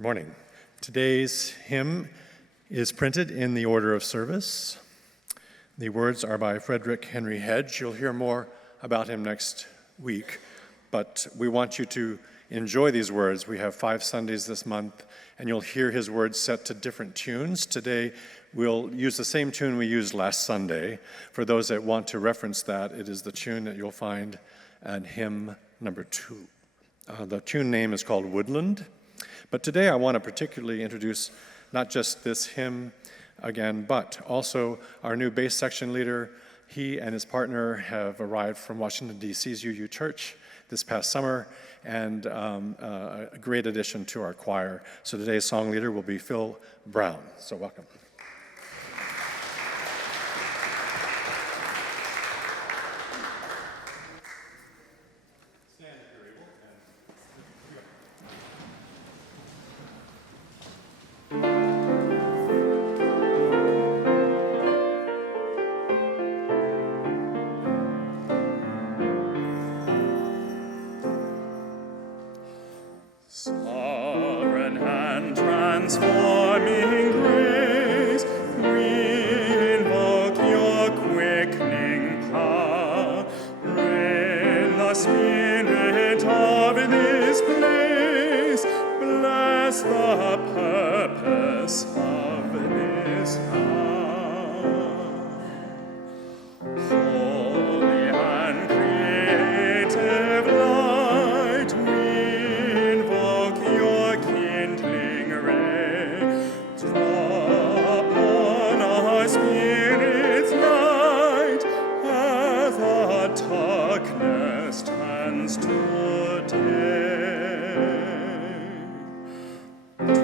Good morning. Today's hymn is printed in the order of service. The words are by Frederick Henry Hedge. You'll hear more about him next week. but we want you to enjoy these words. We have 5 Sundays this month, and you'll hear his words set to different tunes. Today, we'll use the same tune we used last Sunday. For those that want to reference that, it is the tune that you'll find in hymn number 2. The tune name is called Woodland. But today I want to particularly introduce not just this hymn again, but also our new bass section leader. He and his partner have arrived from Washington, D.C.'s UU Church this past summer, and a great addition to our choir. So today's song leader will be Phil Browne. So welcome. Sovereign and transforming grace, we invoke your quickening power. Rain the spirit of this place, bless the purpose of this hour. Holy and creative light, we invoke your kindling ray. Draw upon our spirits light as the darkness turns to day. To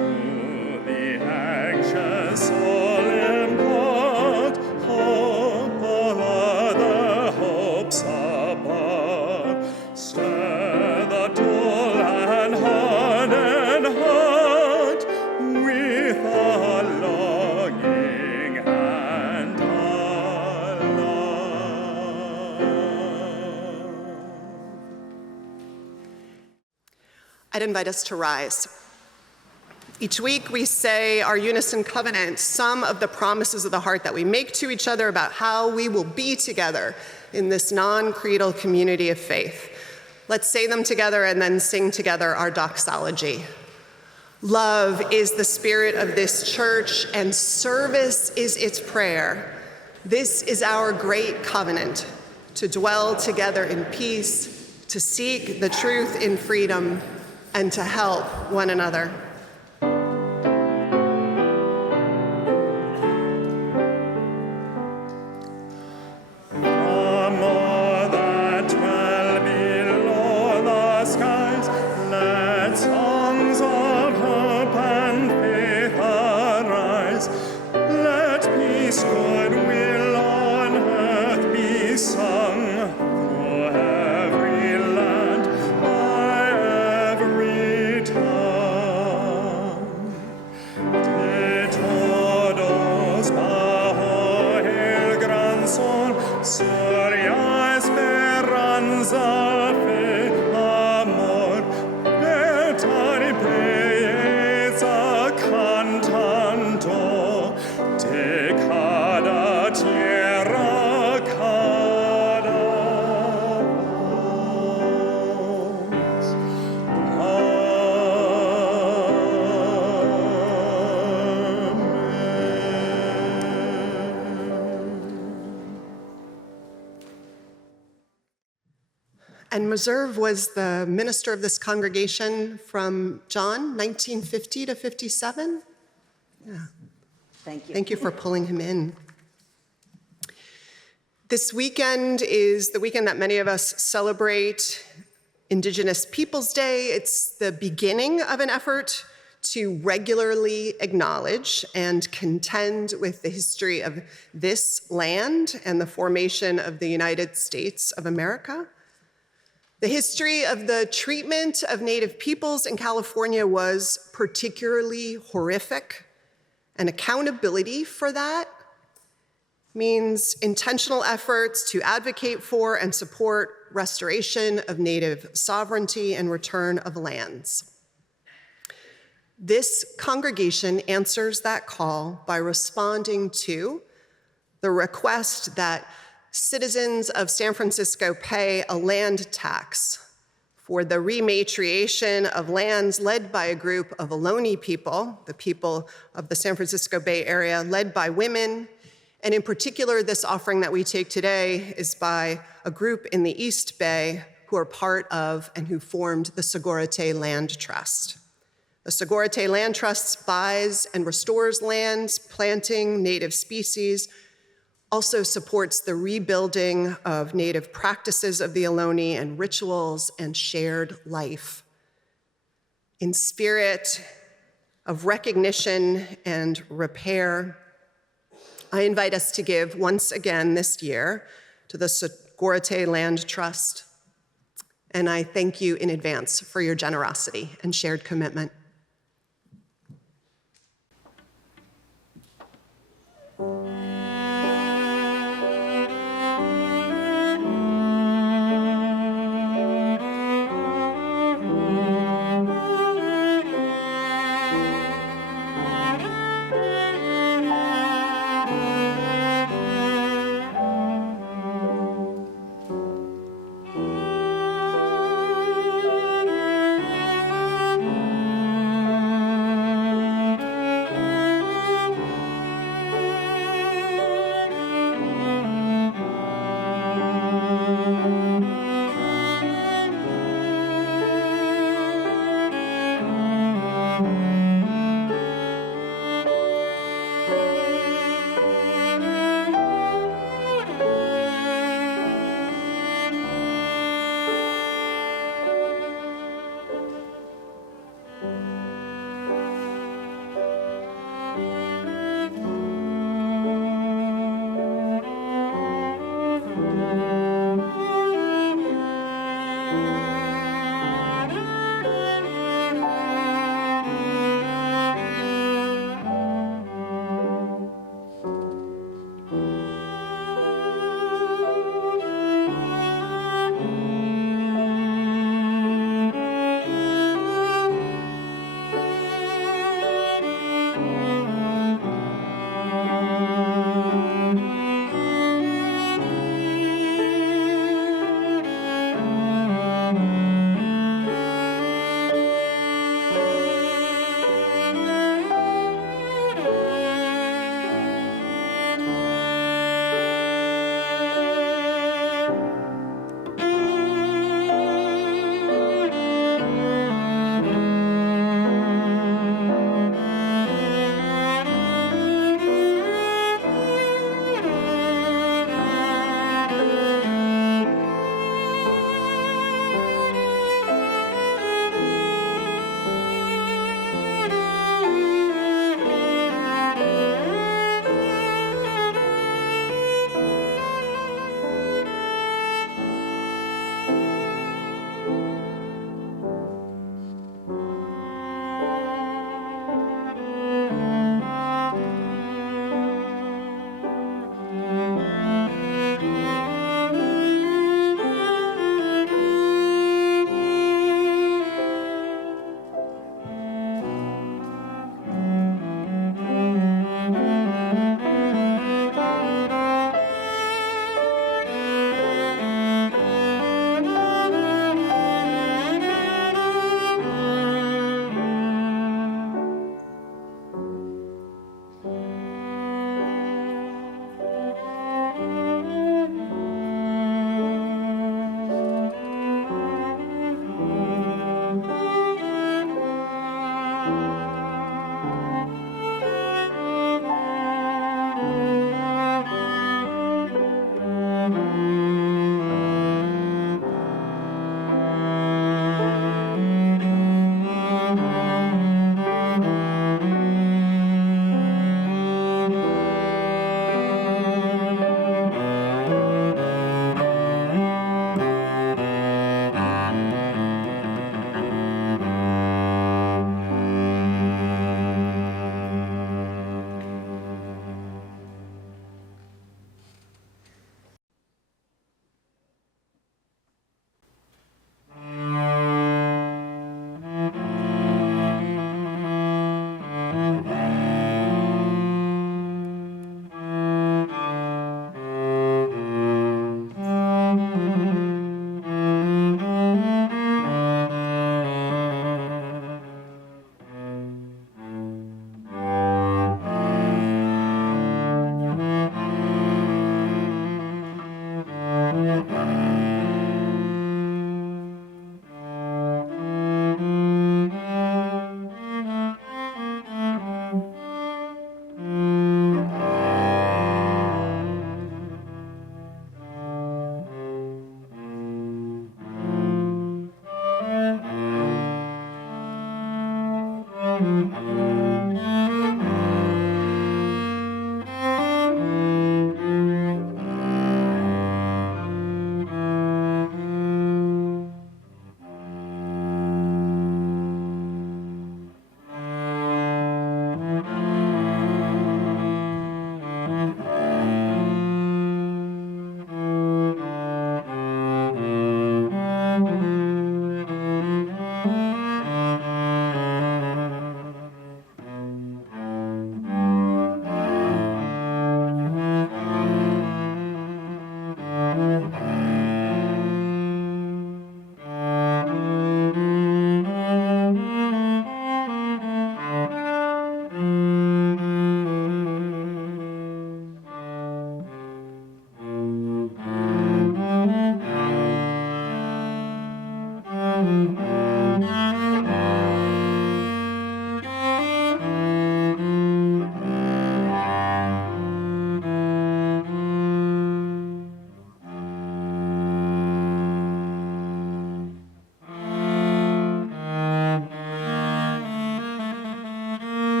the anxious soul impart hope, all other hopes above. Stir the dull and hardened heart with our longing and our love. I'd invite us to rise. Each week we say our unison covenant, some of the promises of the heart that we make to each other about how we will be together in this non-creedal community of faith. Let's say them together and then sing together our doxology. Love is the spirit of this church, and service is its prayer. This is our great covenant, to dwell together in peace, to seek the truth in freedom, and to help one another. From all that dwell below the skies, let songs of hope and faith arise. Let peace, goodwill on earth be sung through every land, by every tongue. De todos bajo el gran sol, Surya esperanza, fe, amor, letar y belleza cantando de cada tierra, cada voz. And Meserve was the minister of this congregation from John, 1950 to 57. Yeah. Thank you. Thank you for pulling him in. This weekend is the weekend that many of us celebrate Indigenous Peoples Day. It's the beginning of an effort to regularly acknowledge and contend with the history of this land and the formation of the United States of America. The history of the treatment of Native peoples in California was particularly horrific, and accountability for that means intentional efforts to advocate for and support restoration of Native sovereignty and return of lands. This congregation answers that call by responding to the request that citizens of San Francisco pay a land tax for the rematriation of lands led by a group of Ohlone people, the people of the San Francisco Bay Area, led by women. And in particular, this offering that we take today is by a group in the East Bay who are part of and who formed the Sogorea Land Trust. The Sogorea Land Trust buys and restores lands, planting native species, also supports the rebuilding of native practices of the Ohlone and rituals and shared life. In spirit of recognition and repair, I invite us to give once again this year to the Sogorea Land Trust, and I thank you in advance for your generosity and shared commitment.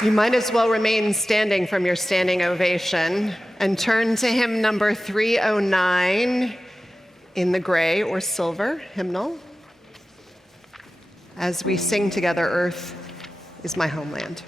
You might as well remain standing from your standing ovation and turn to hymn number 309 in the gray or silver hymnal as we sing together, Earth is My Homeland.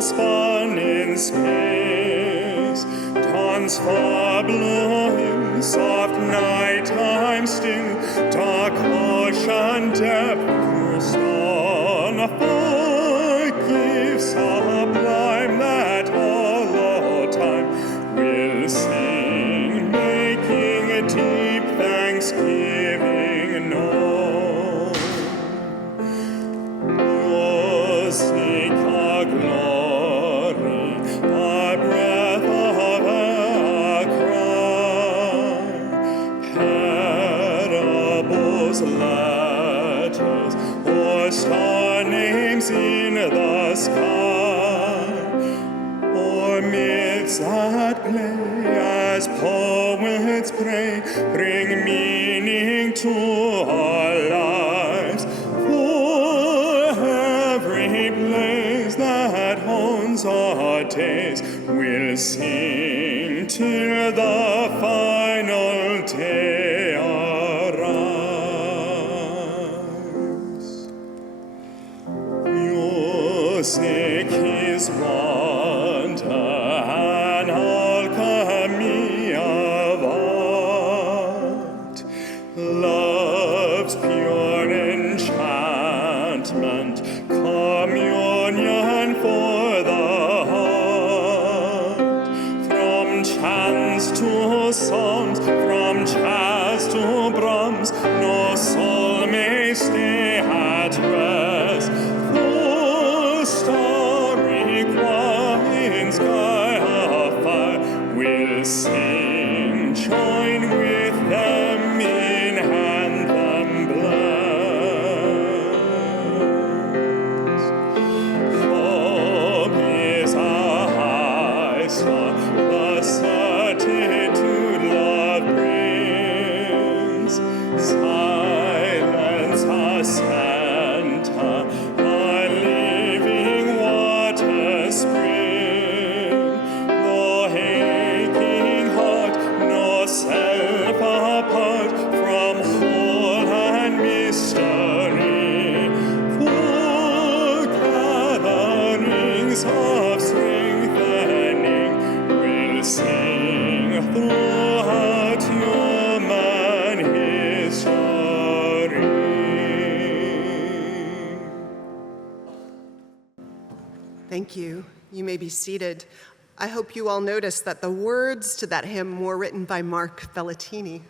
Spun in space, dawns far blowing, soft nighttime still, dark ocean depth, first on a forgive sublime that all time will sing, making a deep thanksgiving known. Forsake our glory, our breath of our cry, parables, letters, or star names in the sky, or myths that play as poets pray, bring meaning to our lives. For every place that owns our days will sing till the final day arrives. Music is wonder, an alchemy of art, love's pure enchantment, communion for the heart. From chants to psalms, from jazz to Brahms, no soul may stay at rest. For starry choir, sky afar, will sing, join with them in anthem bless. Hope is a high star, the certitude love brings. Silence a center, a living water spring. Though aching heart, no self apart from whole and mystery. For gatherings of strengthening will sing throughout human history. Thank you. You may be seated. I hope you all noticed that the words to that hymn were written by Mark Vellatini.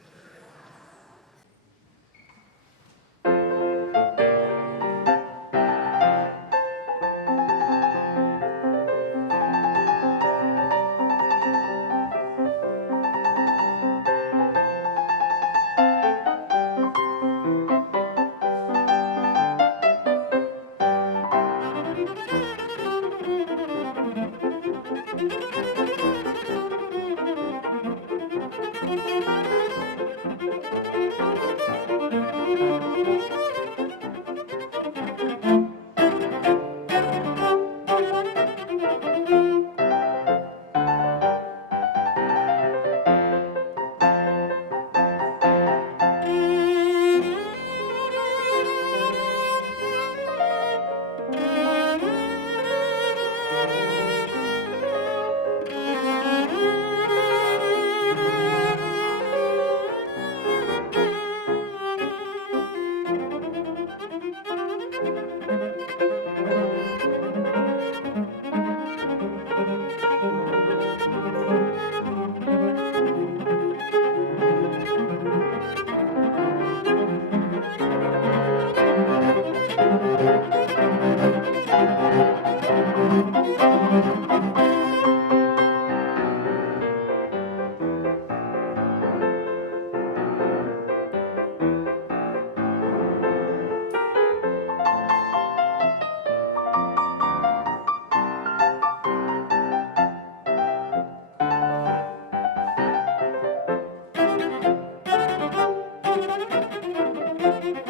you.